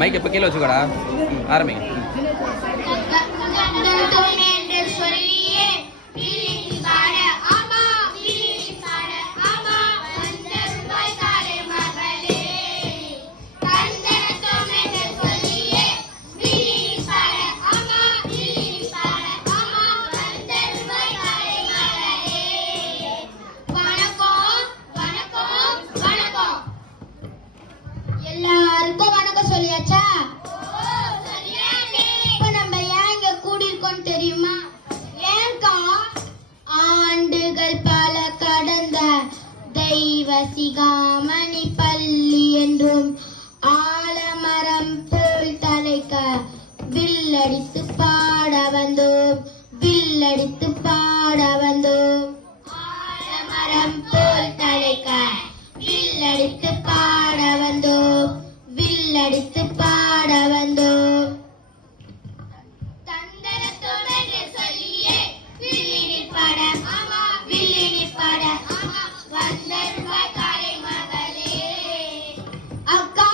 Mic எப்போ கீழே வச்சுக்கோடா. ஆரம்பிங்க. எல்லாருக்கும் வணக்கம் சொல்லியாச்சா? இப்ப நம்ம ஏன் இங்க கூடியிருக்கோம் தெரியுமா? ஏன்கா? ஆண்டுகள் பல கடந்த தெய்வ சிகாமணி பள்ளி என்றும் ஆலமரம் போல் தலைக்க வில்லடித்து பாட வந்தோம், வில்லடித்து பாட வந்தோம். ஆலமரம் போல் தலைக்க வில்லடித்து பாட வந்தோம், வில்லடித்து பாட வந்தோம். தந்தரத்தோடு சொல்லியே வில்லினில் பாட, ஆமா வில்லினில் பாட, ஆமா வந்தருவாய் காலை மகளே. அக்கா,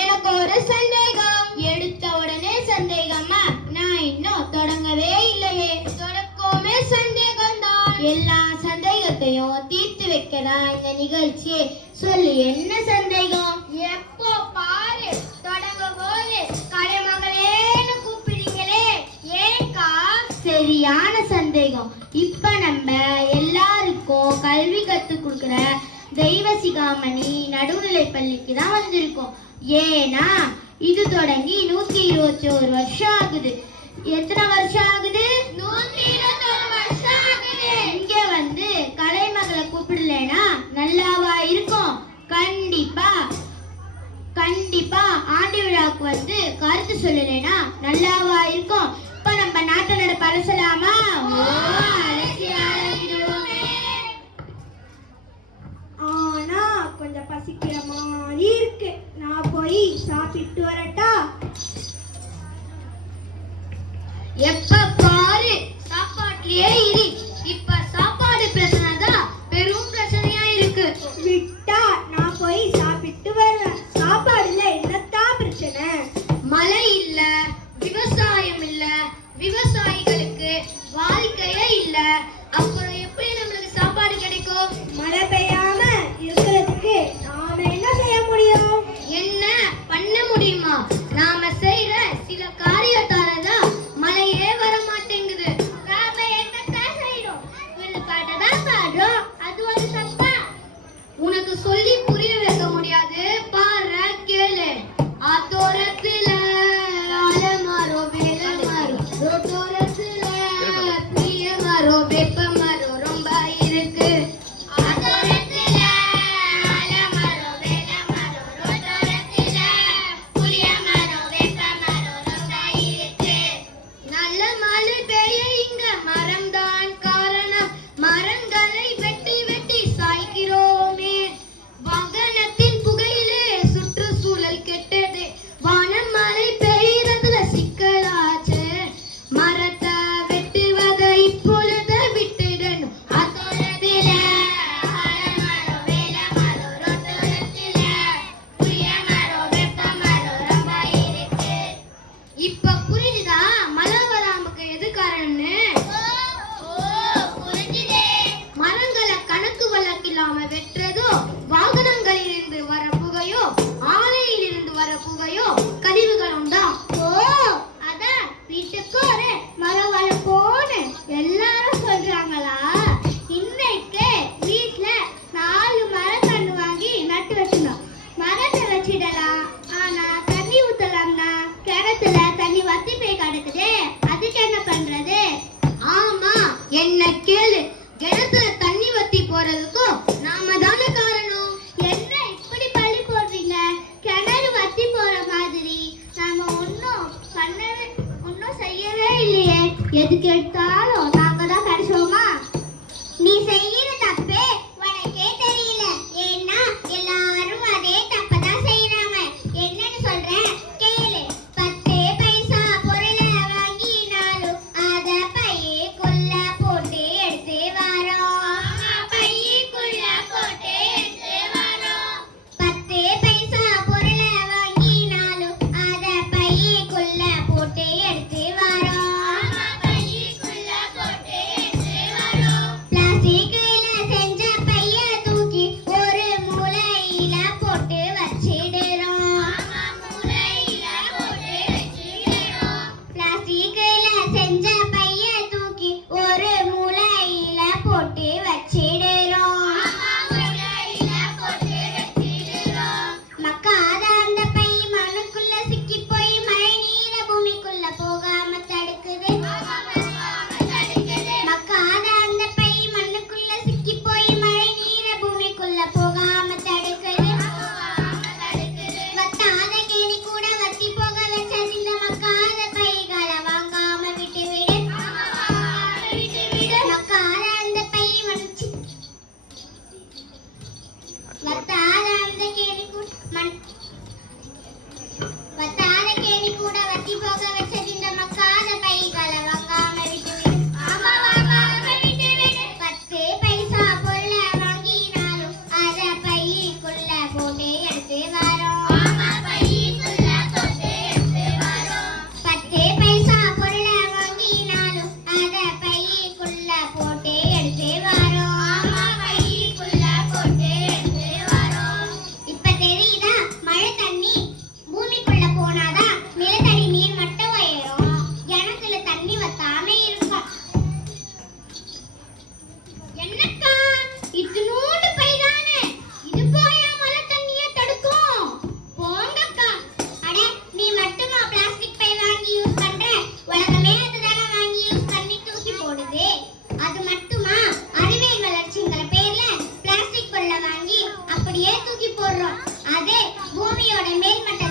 எனக்கு ஒரு சந்தேகம். எடுத்த உடனே சந்தேகமா? நான் இன்னும் தொடங்கவே இல்லையே. தொடக்கமே சந்தேகம் தான். எல்லா சந்தேகத்தையும் தீர்த்து வைக்கலாம் இந்த நிகழ்ச்சி. சொல்லு, என்ன சந்தேகம்? எப்போ பாரு தொடங்க போது கலைமகளேன்னு கூப்பிடுறீங்களே, ஏன்கா? சரியான சந்தேகம். இப்ப நம்ம எல்லாருக்கும் கல்வி கத்து கொடுக்கிற தெய்வ சிகாமணி நடுநிலை பள்ளிக்கு தான் வந்திருக்கோம். ஏன்னா இது தொடங்கி 121 வருஷம் ஆகுது. எத்தனை வருஷம் ஆகுது? 121 வருஷம் ஆகுது. இங்க வந்து கலைமகளை கூப்பிடலனா நல்லாவா இருக்கும்? கண்டிப்பா கண்டிப்பா ஆண்டு விழாவுக்கு வந்து கருத்து சொல்லலைனா நல்லாவா இருக்கும்? இப்ப நம்ம நாட்டு நட பரசலாமா? ஆனா கொஞ்சம் பசிக்கிற மாதிரி இருக்கு. நான் போய் சாப்பிட்டு வரட்டா? எப்ப பாரு சாப்பாட்லயே இரு. இப்ப சாப்பாடு பிரச்சனை தான் பெரும் பிரச்சனையா இருக்கு. விட்டா நான் போய் சாப்பிட்டு வருவேன். சாப்பாடுல என்னத்தான் பிரச்சனை? மழை இல்ல, விவசாயம் இல்ல, விவசாயிகளுக்கு வாழ்க்கையே இல்ல. அப்புறம் எப்படி நம்மளுக்கு சாப்பாடு கிடைக்கும்? மழை பெய்யாம இருக்கிறதுக்கு நாம என்ன செய்ய முடியும்? என்ன பண்ண முடியுமா? நாம செய்யற சில காரியத்தாலதான் மழையே வர மாட்டேங்குது. நாம என்னத்தான் செய்யறோம்? பாட்டதான் பாடுறோம். அது ஒரு தப்பா? உனக்கு சொல்லி புரிய வைக்க முடியாது. பாரு, கேளு. ஆத்தோரத்துல ஆலமரோ வேலமரோ, ரோட்டோரத்துல பிரிய மரோ வெப்ப மரோ ரொம்ப இருக்கு. ஆத்தோரத்துல ஆலமரோ வேலமரோ, ரோட்டோரத்துல புளிய மரோ வெப்ப மரோ ரொம்ப இருக்கு. நல்ல மழை பெய்ய இங்க மரம்தான் காரணம். மரங்களை வெட்டி வெட்டி சாய்க்கிறோமே. வாகனத்தின் புகையிலே சுற்றுச்சூழல் கெட்டது. வானம் மழை பெய்யறதுல சிக்கலாச்சு. மரத்தை வெட்டுவதை இப்பொழுது விட்டுடணும். அதோரத்தில ஆலமரோ வேலமரோ, ரோட்டோரத்தில புளிய மரோ வெப்ப மரோ ரொம்ப இருக்கு. இப்ப புரியுதா மழை வராமக்கு எது காரணம்னு? மரங்களை கணக்கு வழக்கில்லாம வெட்டுறதோ, வாகனங்களிலிருந்து வர புகையோ, ஆலையிலிருந்து வர புகையோ, கழிவுகளும் தான். அதான் வீட்டுக்கு ஒரு மரம் வளர்ப்போன்னு எல்லாரும் சொல்றாங்களா? இன்னைக்கு வீட்டுல 4 மரக்கன்று வாங்கி நட்டு வச்சிடணும். மரத்தை வச்சிடலாம், ஆனா தண்ணி ஊத்தலாம்னா கிணத்துல தண்ணி வத்தி போய் கிடக்குதே, அதுக்கு என்ன பண்றது? ஆமா, என்ன கேளு. கிணத்துல தண்ணி வத்தி போறதுக்கும் நாம தானே காரணம். என்ன இப்படி பழி போடுறீங்க? கிணறு வத்தி போற மாதிரி நாம ஒன்னும் செய்யவே இல்லையே. எதுக்கு எடுத்தாலும் நாங்க தான் கிடைச்சோமா? நீ செய்யற தப்பே உனக்கே தெரியல. ஏன்னா எல்லாரும் அதே தப்பதான் செய்யறாங்க. என்னன்னு சொல்றேன் கேளு. 10 பைசா பொருளை வாங்கினாலும் அத பையக்குள்ள போட்டு எடுத்து வரோம். பையக்குள்ள போட்டு எடுத்து வரோம். 10 பைசா பொருளை வாங்கினாலும் அத தூக்கி போடுறோம். அதே பூமியோட மேல்மட்ட